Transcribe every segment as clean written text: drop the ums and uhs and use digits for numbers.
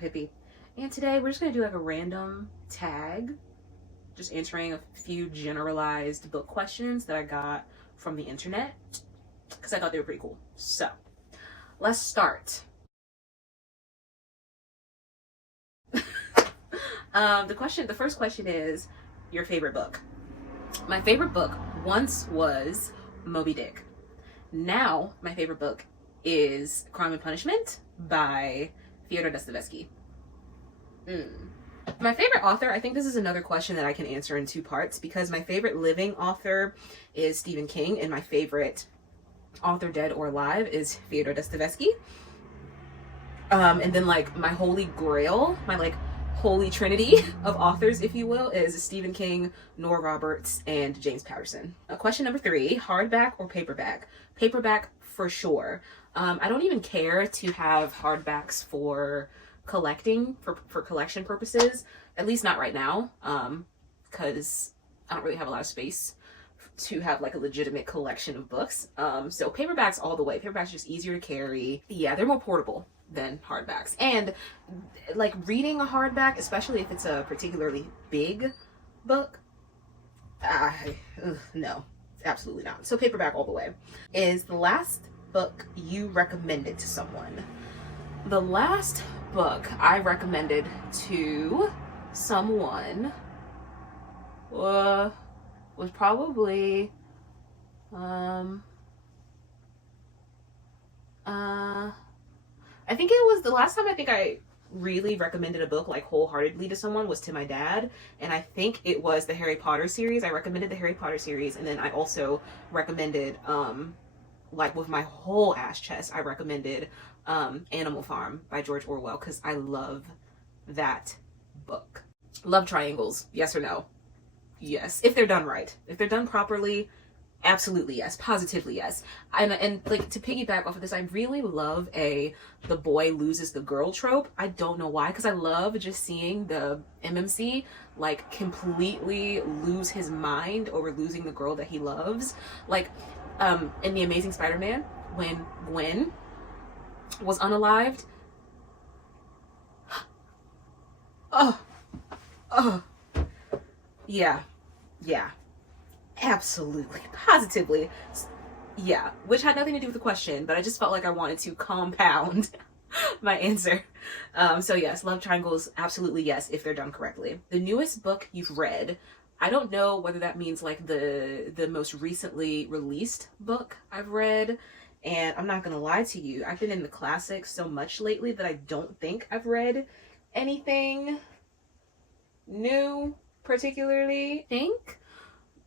hippie. And today we're just gonna do like a random tag, just answering a few generalized book questions that I got from the internet because I thought they were pretty cool. So let's start. The first question is your favorite book. My favorite book once was Moby Dick. Now my favorite book is Crime and Punishment by Fyodor Dostoevsky. My favorite author, I think this is another question that I can answer in two parts because my favorite living author is Stephen King and my favorite author dead or alive is Fyodor Dostoevsky. And then like my holy grail, my like holy trinity of authors, if you will, is Stephen King, Nora Roberts, and James Patterson. Question number 3, hardback or paperback? Paperback for sure. I don't even care to have hardbacks for collecting, for collection purposes, at least not right now, because I don't really have a lot of space to have like a legitimate collection of books. So paperbacks all the way. Paperbacks are just easier to carry. Yeah, they're more portable than hardbacks. And like reading a hardback, especially if it's a particularly big book, no, absolutely not. So paperback all the way. Is the last book you recommended to someone? The last book I recommended to someone was probably I think it was the last time I think I really recommended a book like wholeheartedly to someone was to my dad, and I think it was the Harry Potter series. I recommended the Harry Potter series, and then I also recommended like with my whole ass chest, I recommended Animal Farm by George Orwell because I love that book. Love triangles, yes or no? Yes, if they're done right. If they're done properly, absolutely yes, positively yes. And like to piggyback off of this, I really love the boy loses the girl trope. I don't know why, because I love just seeing the MMC like completely lose his mind over losing the girl that he loves. Like in The Amazing Spider-Man, when Gwen was unalived. Yeah, absolutely, positively, yeah, which had nothing to do with the question, but I just felt like I wanted to compound my answer. So yes, love triangles, absolutely yes, if they're done correctly. The newest book you've read, I don't know whether that means like the most recently released book I've read, and I'm not gonna lie to you, I've been in the classics so much lately that I don't think I've read anything new particularly. I think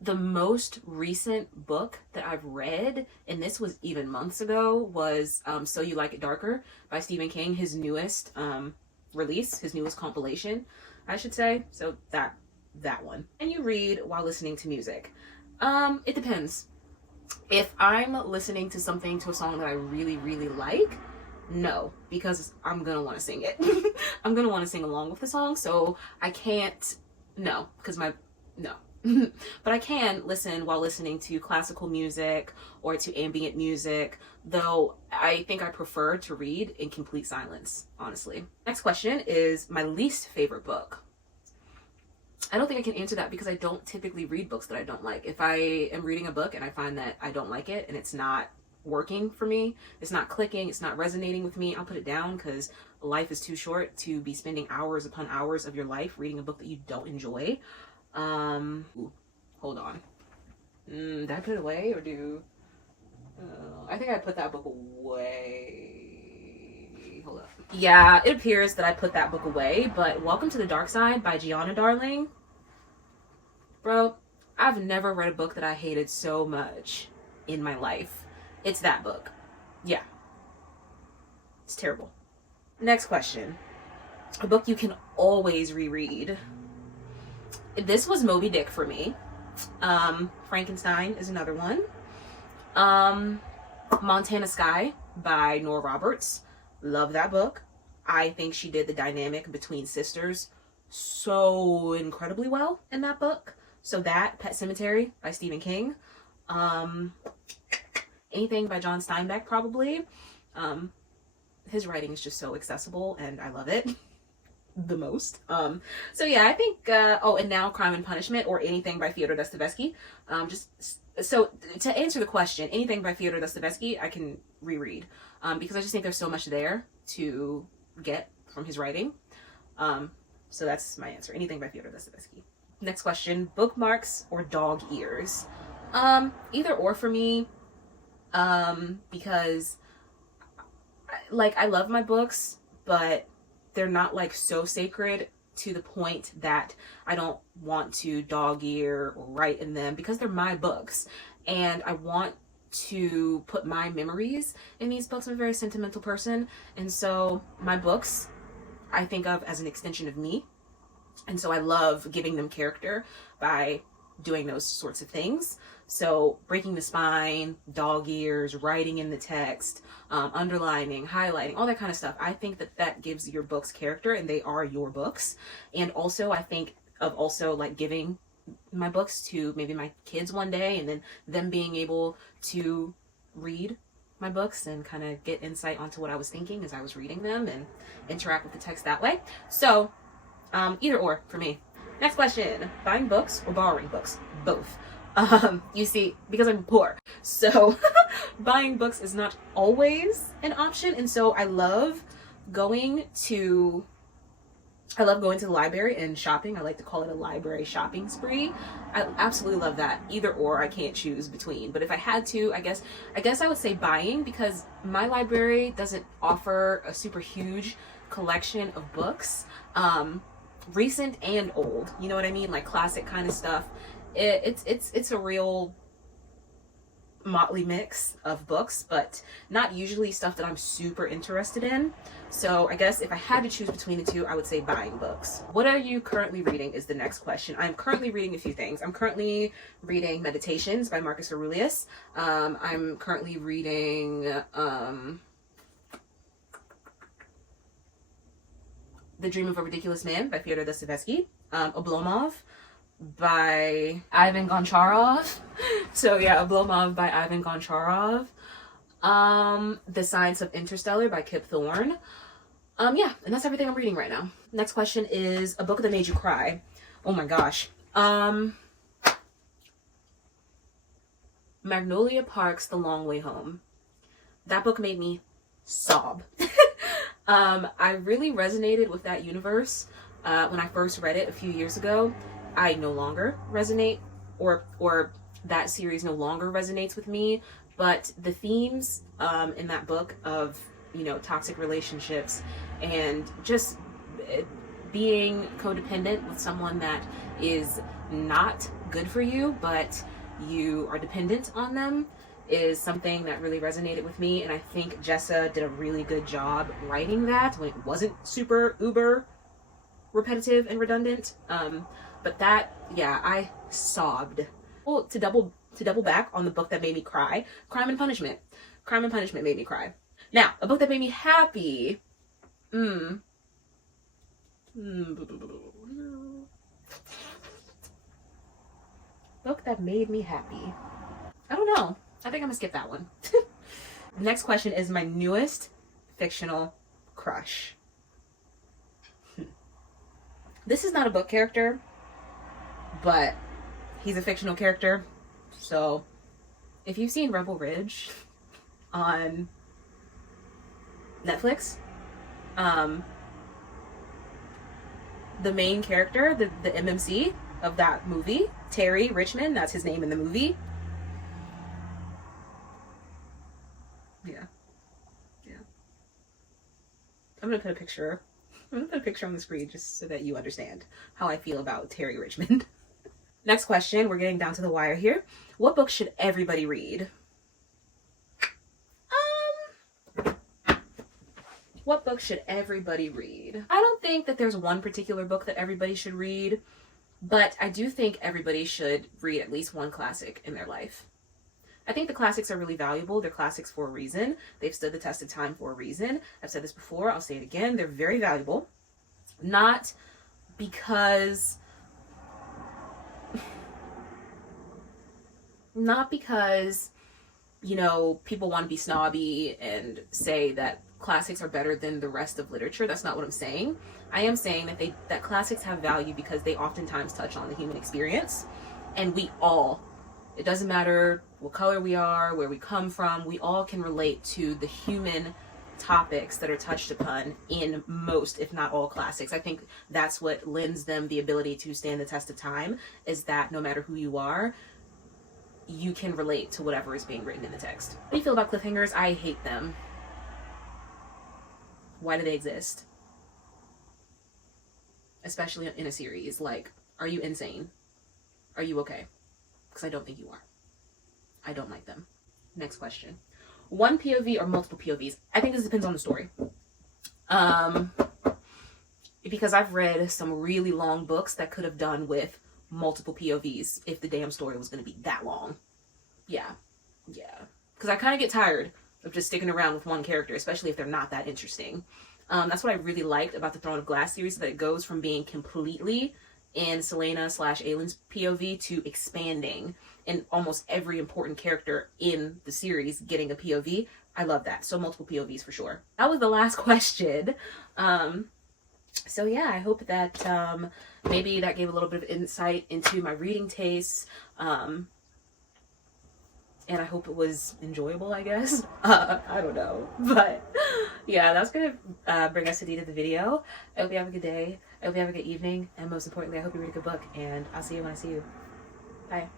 the most recent book that I've read, and this was even months ago, was So You Like It Darker by Stephen King, his newest release, his newest compilation, I should say. So that one. And you read while listening to music. It depends. If I'm listening to a song that I really, really like, no, because I'm gonna want to sing it. I'm gonna want to sing along with the song, so I can't, no, because no. But I can listen while listening to classical music or to ambient music, though I think I prefer to read in complete silence, honestly. Next question is my least favorite book. I don't think I can answer that because I don't typically read books that I don't like. If I am reading a book and I find that I don't like it and it's not working for me, it's not clicking, it's not resonating with me, I'll put it down because life is too short to be spending hours upon hours of your life reading a book that you don't enjoy. Ooh, hold on. Did I put it away or do... I think I put that book away. Hold up. Yeah, it appears that I put that book away, but Welcome to the Dark Side by Gianna Darling. Bro, I've never read a book that I hated so much in my life. It's that book. Yeah. It's terrible. Next question. A book you can always reread. This was Moby Dick for me. Frankenstein is another one. Montana Sky by Nora Roberts. Love that book. I think she did the dynamic between sisters so incredibly well in that book. So that, Pet Sematary by Stephen King. Anything by John Steinbeck probably. His writing is just so accessible and I love it. the most. So yeah, I think, oh, and now Crime and Punishment or anything by Fyodor Dostoevsky. Just so to answer the question, anything by Fyodor Dostoevsky, I can reread, because I just think there's so much there to get from his writing. So that's my answer. Anything by Fyodor Dostoevsky. Next question, bookmarks or dog ears? Either or for me, because like I love my books, but they're not like so sacred to the point that I don't want to dog ear or write in them, because they're my books and I want to put my memories in these books. I'm a very sentimental person, and so my books I think of as an extension of me, and so I love giving them character by doing those sorts of things. So breaking the spine, dog ears, writing in the text, underlining, highlighting, all that kind of stuff. I think that that gives your books character, and they are your books. And also I think of also like giving my books to maybe my kids one day, and then them being able to read my books and kind of get insight onto what I was thinking as I was reading them and interact with the text that way. So either or for me. Next question, buying books or borrowing books? Both. You see, because I'm poor, so buying books is not always an option. And so I love going to the library and shopping. I like to call it a library shopping spree. I absolutely love that. Either or, I can't choose between. But if I had to, I guess I would say buying, because my library doesn't offer a super huge collection of books. Recent and old, you know what I mean? Like classic kind of stuff. It's a real motley mix of books, but not usually stuff that I'm super interested in. So I guess if I had to choose between the two, I would say buying books. What are you currently reading is the next question. I'm currently reading a few things. I'm currently reading Meditations by Marcus Aurelius. I'm currently reading The Dream of a Ridiculous Man by Fyodor Dostoevsky. Oblomov by Ivan Goncharov. So yeah, Oblomov by Ivan Goncharov. The Science of Interstellar by Kip Thorne. Yeah, and that's everything I'm reading right now. Next question is a book that made you cry. Oh my gosh. Magnolia Park's The Long Way Home. That book made me sob. I really resonated with that universe when I first read it a few years ago. I no longer resonate, or that series no longer resonates with me, but the themes in that book of, you know, toxic relationships and just being codependent with someone that is not good for you, but you are dependent on them, is something that really resonated with me. And I think Jessa did a really good job writing that when it wasn't super uber repetitive and redundant. But that, yeah, I sobbed. Well, to double back on the book that made me cry, Crime and Punishment. Crime and Punishment made me cry. Now, a book that made me happy. Book that made me happy. I don't know. I think I'm gonna skip that one. The next question is my newest fictional crush. This is not a book character, but he's a fictional character. So if you've seen Rebel Ridge on Netflix, the main character, the MMC of that movie, Terry Richmond, that's his name in the movie. Yeah. I'm gonna put a picture on the screen just so that you understand how I feel about Terry Richmond. Next question, we're getting down to the wire here. What book should everybody read? What book should everybody read? I don't think that there's one particular book that everybody should read, but I do think everybody should read at least one classic in their life. I think the classics are really valuable. They're classics for a reason. They've stood the test of time for a reason. I've said this before, I'll say it again. They're very valuable. Not because, you know, people want to be snobby and say that classics are better than the rest of literature. That's not what I'm saying. I am saying that that classics have value because they oftentimes touch on the human experience, and we all, it doesn't matter what color we are, where we come from, we all can relate to the human topics that are touched upon in most, if not all, classics. I think that's what lends them the ability to stand the test of time, is that no matter who you are, you can relate to whatever is being written in the text. How do you feel about cliffhangers? I hate them. Why do they exist? Especially in a series. Like, are you insane? Are you okay? Because I don't think you are. I don't like them. Next question. One POV or multiple POVs? I think this depends on the story. Because I've read some really long books that could have done with multiple POVs if the damn story was going to be that long. Yeah. Because I kind of get tired of just sticking around with one character, especially if they're not that interesting. That's what I really liked about the Throne of Glass series, that it goes from being completely in Selena/Aylin's POV to expanding in almost every important character in the series getting a POV. I love that. So multiple POVs for sure. That was the last question. So yeah, I hope that maybe that gave a little bit of insight into my reading tastes. And I hope it was enjoyable, I guess. I don't know. But yeah, that's going to bring us to the end of the video. I hope you have a good day. I hope you have a good evening. And most importantly, I hope you read a good book. And I'll see you when I see you. Bye.